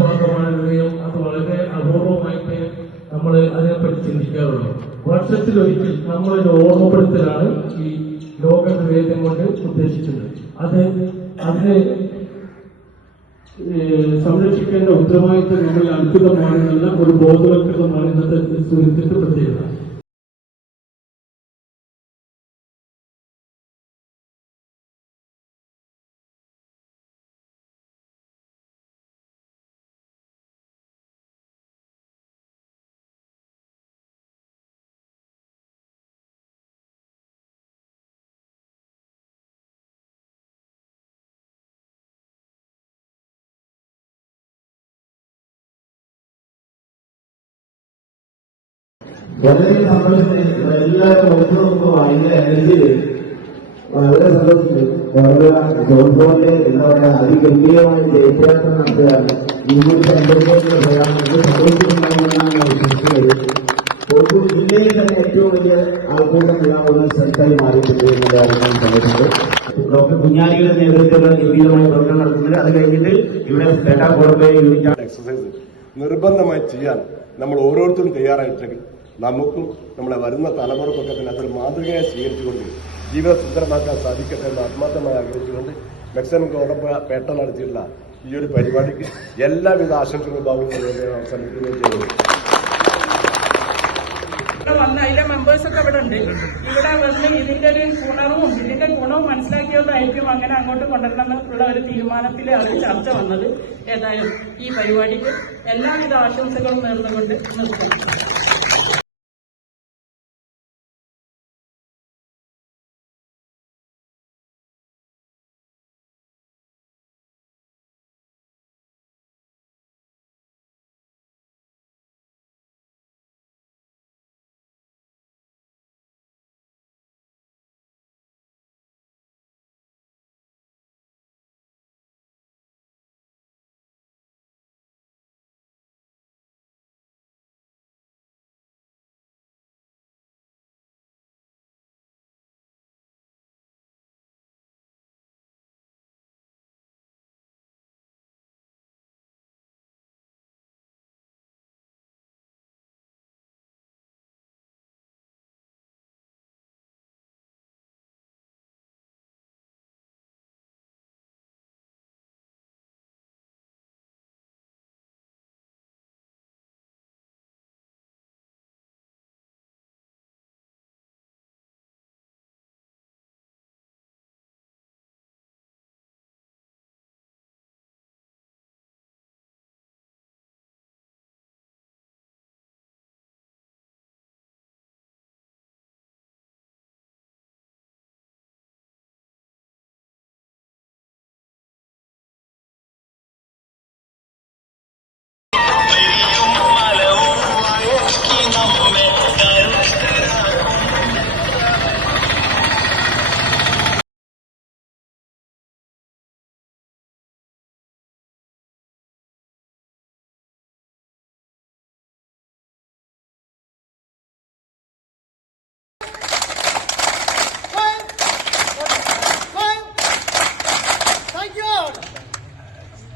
ഭാഗമാണെങ്കിലും അത് വളരെ അപൂർവമായിട്ട് നമ്മൾ അതിനെപ്പറ്റി ചിന്തിക്കാറുള്ളൂ. വർഷത്തിലൊരിക്കൽ നമ്മളൊരു ഓർമ്മപ്പെടുത്തലാണ് ഈ ലോക നിവേദനം കൊണ്ട് ഉദ്ദേശിക്കുന്നത്. അതിനെ സംരക്ഷിക്കേണ്ട ഉത്തരവാദിത്വം നമ്മൾ അത്ഭുതമാണെന്നുള്ള ഒരു ബോധവൽക്കരണമാണ് ഇന്നത്തെ സുഹൃത്തിന്റെ പ്രത്യേകത. വളരെ സന്തോഷത്തിന് എല്ലാവരും നോക്കി നോക്കുമ്പോൾ ഭയങ്കര എനർജി വളരെ സന്തോഷിച്ചു. ജോൺസോണിലെ എന്താ പറയുക അതിഗംഭീരമായ ജയപ്രയാസം നടത്തുകയാണ്. ഇന്ത്യയുടെ സന്തോഷത്തിന്റെ പ്രയാണത്തിൽ സംഭവിച്ചിട്ടുണ്ടാകുമെന്നാണ് ഞാൻ വിശ്വസിക്കുന്നത്. കോഴിക്കോട് ജില്ലയിൽ തന്നെ ഏറ്റവും വലിയ ആൾക്കൂട്ടമെല്ലാം സ്ഥലത്തായി മാറിയിട്ടുണ്ട് എന്നതാണ് ഞാൻ സന്തോഷിച്ചത്. ഡോക്ടർ കുഞ്ഞാലിയുടെ നേതൃത്വത്തിലുള്ള ഗംഭീരമായ പ്രവർത്തനം നടത്തുന്നത്. അത് കഴിഞ്ഞിട്ട് ഇവിടെ ഡാറ്റാ കോളേജ് യൂണിറ്റ് എക്സസൈസ് നിർബന്ധമായി ചെയ്യാൻ നമ്മൾ ഓരോരുത്തരും തയ്യാറായിട്ടെങ്കിൽ നമുക്കും നമ്മളെ വരുന്ന തലമുറക്കൊക്കെ തന്നെ അതൊരു മാതൃകയായി സ്വീകരിച്ചുകൊണ്ട് ജീവിതം സുന്ദരമാക്കാൻ സാധിക്കട്ടെ എന്ന് ആത്മാർത്ഥമായി ആഗ്രഹിച്ചുകൊണ്ട് മെക്സിക്കൻ പേട്ട നടത്തിയിട്ടുള്ള ഈ ഒരു പരിപാടിക്ക് എല്ലാവിധ ആശംസകളും ഉണ്ടാകുമെന്ന് അവസാനിക്കുകയും ചെയ്യുന്നു. വന്ന് അതിലെ മെമ്പേഴ്സൊക്കെ ഇവിടെ ഉണ്ട്. ഇവിടെ വന്ന് ഇതിന്റെ ഒരു ഗുണവും മനസ്സിലാക്കിയതായിരിക്കും അങ്ങനെ അങ്ങോട്ട് കൊണ്ടുവരണമെന്നുള്ള ഒരു തീരുമാനത്തിൽ അത് ചർച്ച വന്നത്. ഏതായാലും ഈ പരിപാടിക്ക് എല്ലാവിധ ആശംസകളും നേർന്നുകൊണ്ട് നിർത്തുന്നു.